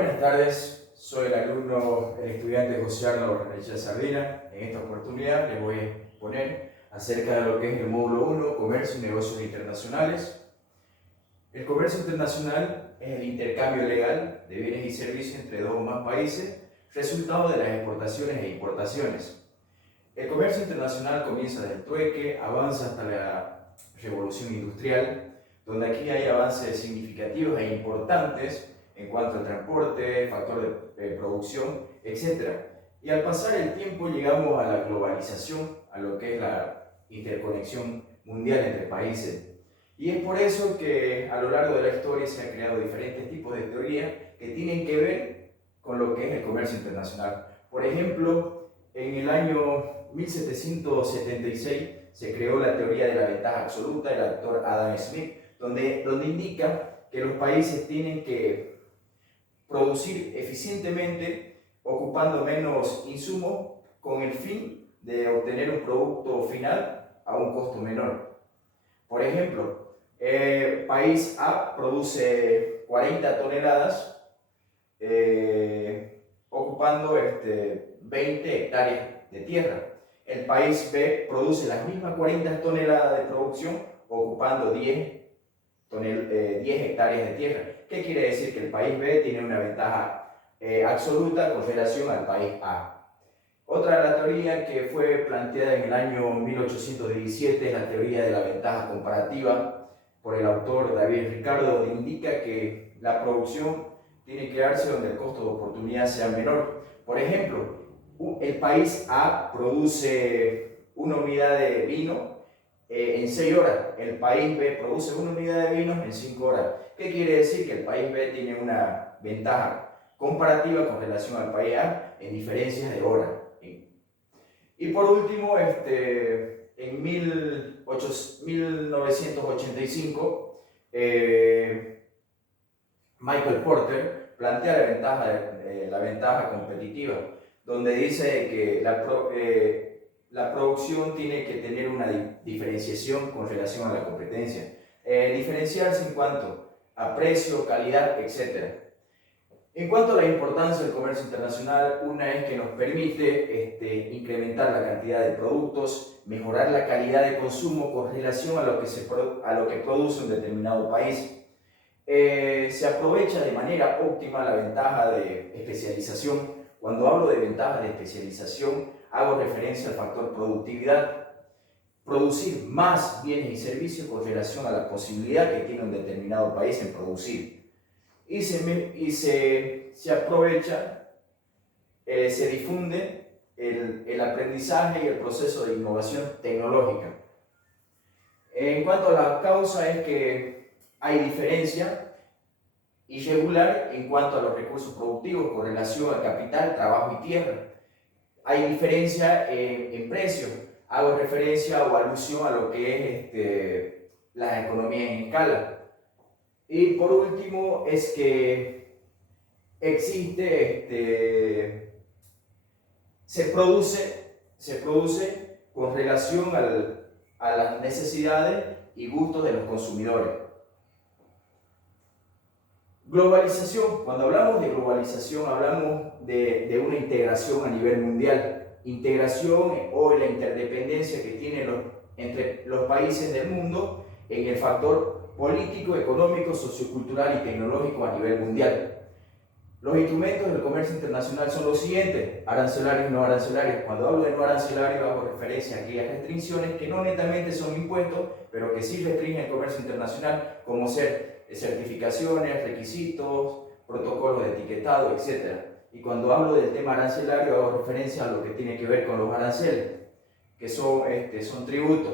Buenas tardes, soy el estudiante José Arno Rechel Sardina. En esta oportunidad les voy a exponer acerca de lo que es el módulo 1, Comercio y Negocios Internacionales. El comercio internacional es el intercambio legal de bienes y servicios entre dos o más países, resultado de las exportaciones e importaciones. El comercio internacional comienza desde el trueque, avanza hasta la revolución industrial, donde aquí hay avances significativos e importantes en cuanto al transporte, factor de producción, etc. Y al pasar el tiempo llegamos a la globalización, a lo que es la interconexión mundial entre países. Y es por eso que a lo largo de la historia se han creado diferentes tipos de teorías que tienen que ver con lo que es el comercio internacional. Por ejemplo, en el año 1776 se creó la teoría de la ventaja absoluta del autor Adam Smith, donde indica que los países tienen que producir eficientemente ocupando menos insumos con el fin de obtener un producto final a un costo menor. Por ejemplo, país A produce 40 toneladas ocupando 20 hectáreas de tierra. El país B produce las mismas 40 toneladas de producción ocupando 10 hectáreas de tierra. ¿Qué quiere decir? Que el país B tiene una ventaja absoluta con relación al país A. Otra de la teoría que fue planteada en el año 1817 es la teoría de la ventaja comparativa por el autor David Ricardo, donde indica que la producción tiene que darse donde el costo de oportunidad sea menor. Por ejemplo, el país A produce una unidad de vino en 6 horas, el país B produce una unidad de vinos en 5 horas. ¿Qué quiere decir? Que el país B tiene una ventaja comparativa con relación al país A en diferencias de horas. Y por último, en 1985, Michael Porter plantea la ventaja competitiva, donde dice que la producción tiene que tener una diferenciación con relación a la competencia. Diferenciarse en cuanto a precio, calidad, etc. En cuanto a la importancia del comercio internacional, una es que nos permite incrementar la cantidad de productos, mejorar la calidad de consumo con relación a lo que produce un determinado país. Se aprovecha de manera óptima la ventaja de especialización. Cuando hablo de ventaja de especialización, hago referencia al factor productividad. Producir más bienes y servicios con relación a la posibilidad que tiene un determinado país en producir. Y se aprovecha, se difunde el aprendizaje y el proceso de innovación tecnológica. En cuanto a la causa, es que hay diferencia irregular en cuanto a los recursos productivos con relación al capital, trabajo y tierra. Hay diferencia en precios. Hago referencia o alusión a lo que es la economía en escala. Y por último es que se produce con relación a las necesidades y gustos de los consumidores. Globalización. Cuando hablamos de globalización hablamos de una integración a nivel mundial. Integración o la interdependencia que tienen entre los países del mundo en el factor político, económico, sociocultural y tecnológico a nivel mundial. Los instrumentos del comercio internacional son los siguientes: arancelarios y no arancelarios. Cuando hablo de no arancelarios hago referencia a aquellas restricciones que no netamente son impuestos, pero que sí restringen el comercio internacional, como ser certificaciones, requisitos, protocolos de etiquetado, etc. Y cuando hablo del tema arancelario hago referencia a lo que tiene que ver con los aranceles, que son tributos.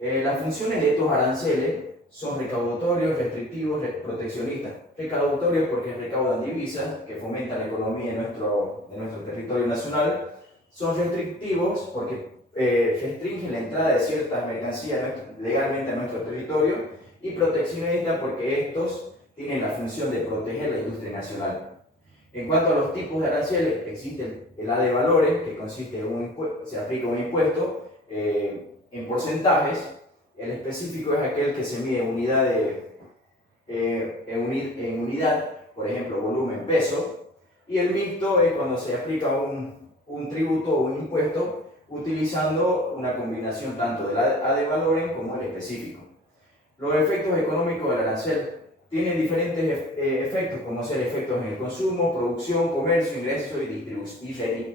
Las funciones de estos aranceles son recaudatorios, restrictivos, proteccionistas. Recaudatorios porque recaudan divisas que fomentan la economía de nuestro territorio nacional. Son restrictivos porque restringen la entrada de ciertas mercancías legalmente a nuestro territorio. Y proteccionistas porque estos tienen la función de proteger la industria nacional. En cuanto a los tipos de aranceles, existe el A de valores, que consiste en se aplica un impuesto en porcentajes. El específico es aquel que se mide en unidad, por ejemplo, volumen, peso. Y el mixto es cuando se aplica un tributo o un impuesto utilizando una combinación tanto del ad valorem como el específico. Los efectos económicos del arancel tienen diferentes efectos, como ser efectos en el consumo, producción, comercio, ingreso y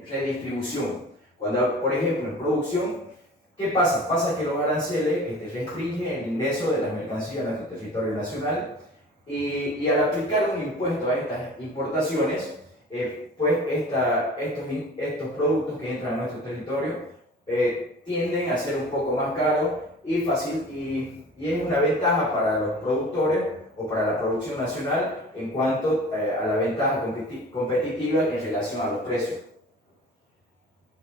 redistribución. Cuando, por ejemplo, en producción, ¿qué pasa? Pasa que los aranceles restringen el ingreso de las mercancías a nuestro territorio nacional y al aplicar un impuesto a estas importaciones, pues estos productos que entran a nuestro territorio tienden a ser un poco más caros y es una ventaja para los productores o para la producción nacional en cuanto a la ventaja competitiva en relación a los precios.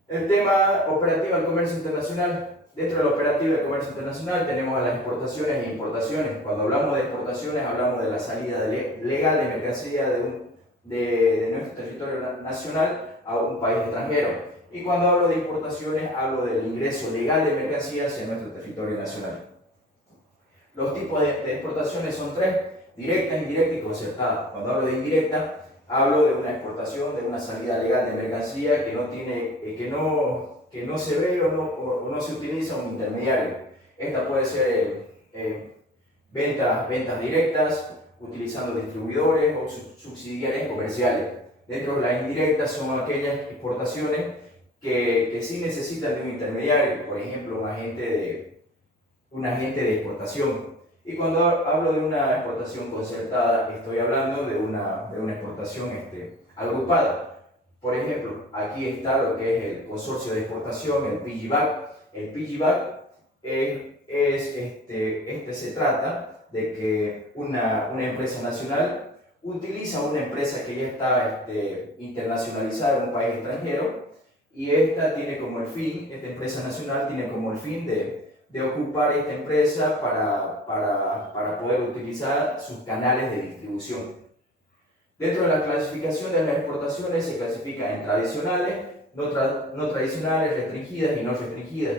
El tema operativo del comercio internacional. Dentro de la operativa de comercio internacional tenemos a las exportaciones e importaciones. Cuando hablamos de exportaciones hablamos de la salida legal de mercancía de nuestro territorio nacional a un país extranjero. Y cuando hablo de importaciones hablo del ingreso legal de mercancías en nuestro territorio nacional. Los tipos de exportaciones son tres: directa, indirecta y concertada. Cuando hablo de indirecta, hablo de una exportación, de una salida legal de mercancía que no se ve o no se utiliza un intermediario. Esta puede ser ventas directas, utilizando distribuidores o subsidiarias comerciales. Dentro de las indirectas son aquellas exportaciones que sí necesitan de un intermediario, por ejemplo, un agente de exportación. Y cuando hablo de una exportación concertada, estoy hablando de una exportación agrupada. Por ejemplo, aquí está lo que es el consorcio de exportación, el PIGBAC. El PIGBAC se trata de que una empresa nacional utiliza una empresa que ya está internacionalizada en un país extranjero, y esta empresa nacional tiene como el fin de ocupar esta empresa para poder utilizar sus canales de distribución. Dentro de la clasificación de las exportaciones se clasifica en tradicionales, no tradicionales, restringidas y no restringidas.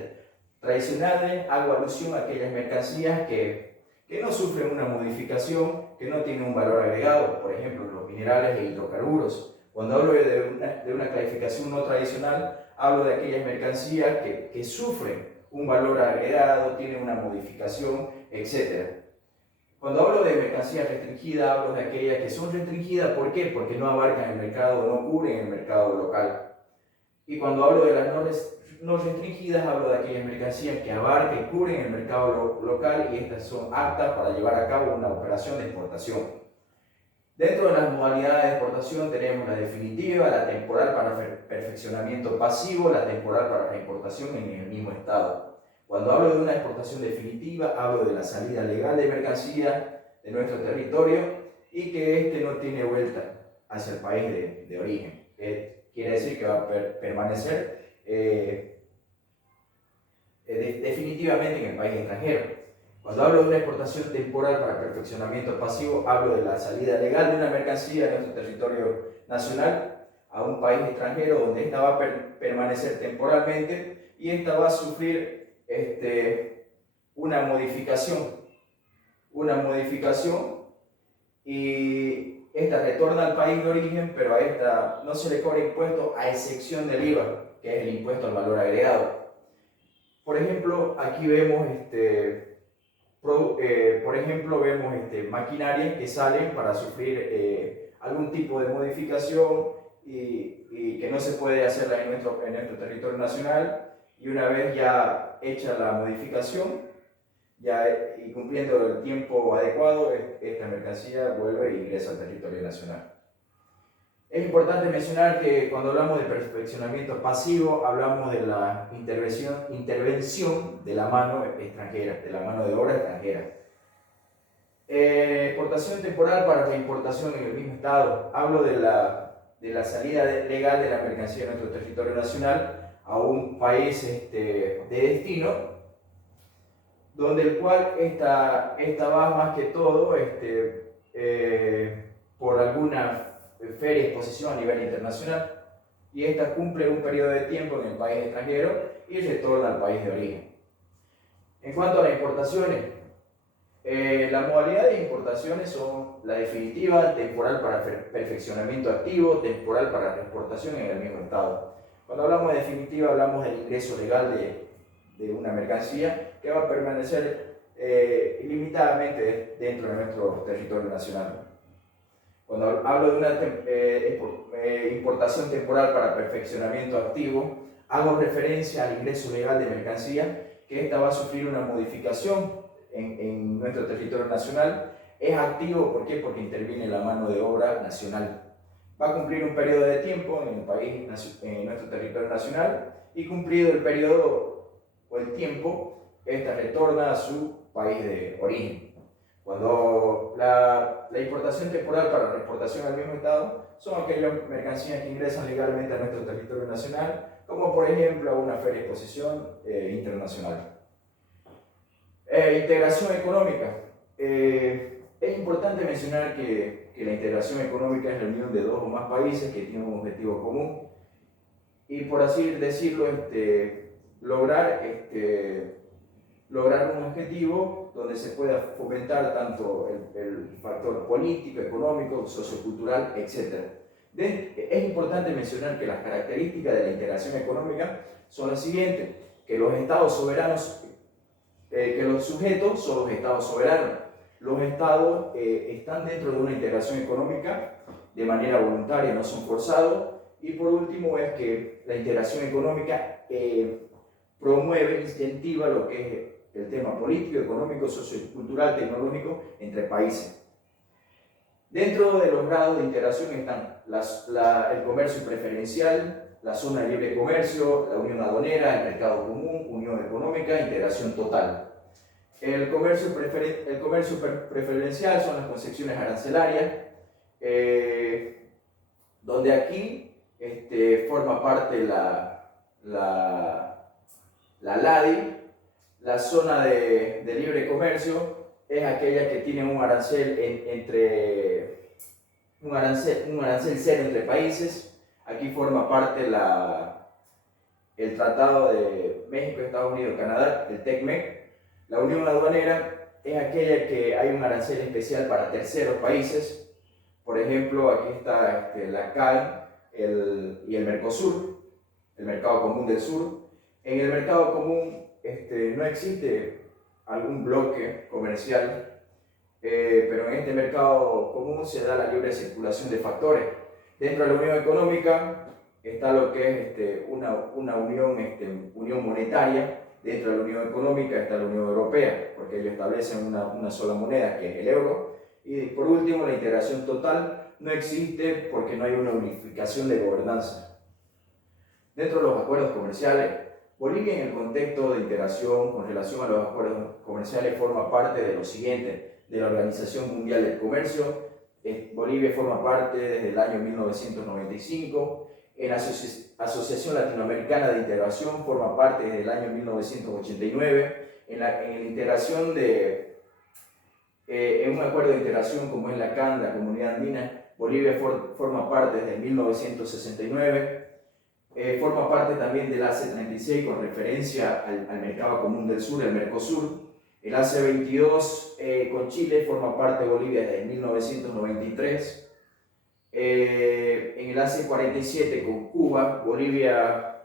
Tradicionales hago alusión a aquellas mercancías que no sufren una modificación, que no tienen un valor agregado, por ejemplo los minerales e hidrocarburos. Cuando hablo de una clasificación no tradicional, hablo de aquellas mercancías que sufren un valor agregado, tienen una modificación, etc. Cuando hablo de mercancías restringidas, hablo de aquellas que son restringidas. ¿Por qué? Porque no abarcan el mercado, no cubren el mercado local. Y cuando hablo de las no restringidas, hablo de aquellas mercancías que abarcan y cubren el mercado local, y estas son aptas para llevar a cabo una operación de exportación. Dentro de las modalidades de exportación tenemos la definitiva, la temporal para perfeccionamiento pasivo, la temporal para reimportación en el mismo estado. Cuando hablo de una exportación definitiva, hablo de la salida legal de mercancía de nuestro territorio y que no tiene vuelta hacia el país de origen. Quiere decir que va a permanecer definitivamente en el país extranjero. Cuando hablo de una exportación temporal para perfeccionamiento pasivo, hablo de la salida legal de una mercancía de nuestro territorio nacional a un país extranjero, donde esta va a permanecer temporalmente y esta va a sufrir una modificación y esta retorna al país de origen, pero a esta no se le cobra impuesto a excepción del IVA, que es el impuesto al valor agregado. Por ejemplo, aquí vemos maquinarias que salen para sufrir algún tipo de modificación y que no se puede hacerla en nuestro territorio nacional, y una vez ya hecha la modificación y cumpliendo el tiempo adecuado, esta mercancía vuelve e ingresa al territorio nacional. Es importante mencionar que cuando hablamos de perfeccionamiento pasivo, hablamos de la intervención de la mano extranjera, de la mano de obra extranjera. Exportación temporal para reimportación en el mismo estado. Hablo de la salida legal de la mercancía de nuestro territorio nacional a un país de destino, donde el cual esta va más que todo por alguna feria, exposición a nivel internacional, y esta cumple un periodo de tiempo en el país extranjero y retorna al país de origen. En cuanto a las importaciones, La modalidad de importaciones son la definitiva, temporal para perfeccionamiento activo, temporal para exportación en el mismo estado. Cuando hablamos de definitiva, hablamos del ingreso legal de una mercancía que va a permanecer ilimitadamente dentro de nuestro territorio nacional. Cuando hablo de una importación temporal para perfeccionamiento activo, hago referencia al ingreso legal de mercancía, que esta va a sufrir una modificación en nuestro territorio nacional. Es activo, ¿por qué? Porque interviene la mano de obra nacional. Va a cumplir un periodo de tiempo en el país, en nuestro territorio nacional, y cumplido el periodo o el tiempo, esta retorna a su país de origen. Cuando la importación temporal para la exportación al mismo estado son aquellas mercancías que ingresan legalmente a nuestro territorio nacional, como por ejemplo una feria de exposición internacional. Integración económica. Es importante mencionar que la integración económica es la unión de dos o más países que tienen un objetivo común y, por así decirlo, lograr un objetivo donde se pueda fomentar tanto el factor político, económico, sociocultural, etc. Es importante mencionar que las características de la integración económica son las siguientes: que los estados soberanos, que los sujetos son los estados soberanos. Los estados están dentro de una integración económica de manera voluntaria, no son forzados. Y por último es que la integración económica promueve, incentiva lo que es el tema político, económico, sociocultural, tecnológico entre países. Dentro de los grados de integración están el comercio preferencial, la zona de libre comercio, la unión aduanera, el mercado común, unión económica, integración total. El comercio preferencial son las concesiones arancelarias, donde aquí forma parte la LADI. La zona de libre comercio es aquella que tiene un arancel cero entre países. Aquí forma parte el Tratado de México, Estados Unidos, Canadá, el TECMEC. La unión aduanera es aquella que hay un arancel especial para terceros países. Por ejemplo, aquí está la CAN y el Mercosur, el Mercado Común del Sur. En el Mercado Común no existe algún bloque comercial, pero en este mercado común se da la libre circulación de factores. Dentro de la unión económica está lo que es una unión monetaria. Dentro de la unión económica está la Unión Europea, porque ellos establecen una sola moneda, que es el euro. Y por último, la integración total no existe porque no hay una unificación de gobernanza. Dentro de los acuerdos comerciales, Bolivia, en el contexto de integración con relación a los acuerdos comerciales, forma parte de lo siguiente: de la Organización Mundial del Comercio. Bolivia forma parte desde el año 1995. En la Asociación Latinoamericana de Integración forma parte desde el año 1989. En la integración en un acuerdo de integración como es la CAN, la Comunidad Andina, Bolivia forma parte desde 1969. Forma parte también del AC36 con referencia al Mercado Común del Sur, el Mercosur. El AC22 con Chile forma parte de Bolivia desde 1993. En el AC47 con Cuba, Bolivia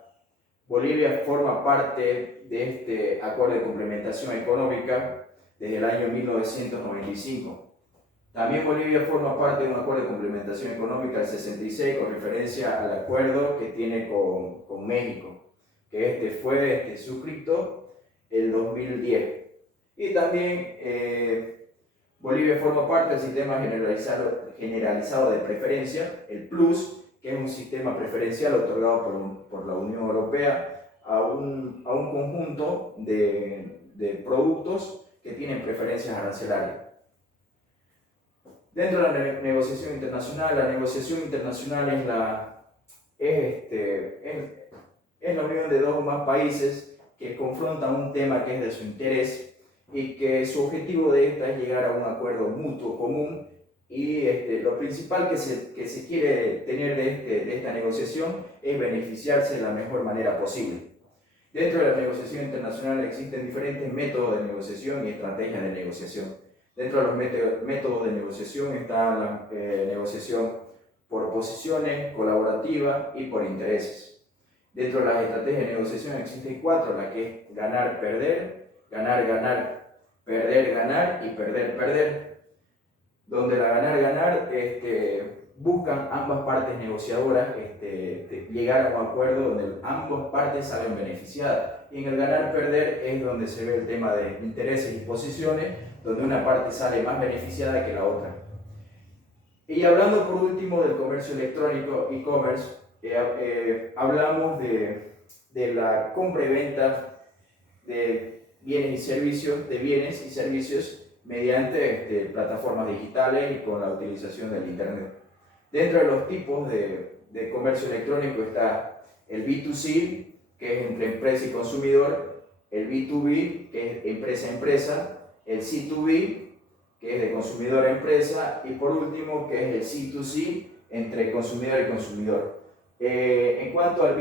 forma parte de este acuerdo de complementación económica desde el año 1995. También Bolivia forma parte de un acuerdo de complementación económica del 66 con referencia al acuerdo que tiene con México, que fue suscrito el 2010. Y también Bolivia forma parte del sistema generalizado de preferencia, el PLUS, que es un sistema preferencial otorgado por la Unión Europea a un conjunto de productos que tienen preferencias arancelarias. Dentro de la negociación internacional es la unión de dos o más países que confrontan un tema que es de su interés y que su objetivo de esta es llegar a un acuerdo mutuo común. Y lo principal que se quiere tener de esta negociación es beneficiarse de la mejor manera posible. Dentro de la negociación internacional existen diferentes métodos de negociación y estrategias de negociación. Dentro de los métodos de negociación está la negociación por posiciones, colaborativa y por intereses. Dentro de las estrategias de negociación existen 4, la que es ganar, perder, ganar, ganar, perder, ganar y perder, perder. Donde la ganar, ganar buscan ambas partes negociadoras llegar a un acuerdo donde ambas partes salen beneficiadas. Y en el ganar, perder es donde se ve el tema de intereses y posiciones, donde una parte sale más beneficiada que la otra. Y hablando por último del comercio electrónico, e-commerce, hablamos de la compra y venta de bienes y servicios mediante plataformas digitales y con la utilización del Internet. Dentro de los tipos de comercio electrónico está el B2C, que es entre empresa y consumidor, el B2B, que es empresa a empresa, el C2B, que es de consumidor a empresa, y por último, que es el C2C, entre consumidor y consumidor. En cuanto a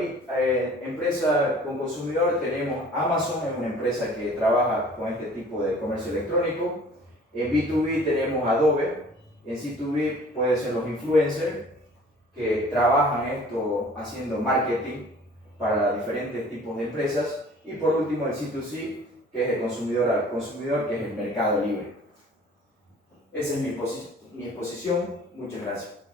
empresa con consumidor, tenemos Amazon, es una empresa que trabaja con este tipo de comercio electrónico. En B2B tenemos Adobe. En C2B pueden ser los influencers que trabajan esto haciendo marketing para diferentes tipos de empresas. Y por último el C2C, que es de consumidor a consumidor, que es el mercado libre. Esa es mi exposición. Muchas gracias.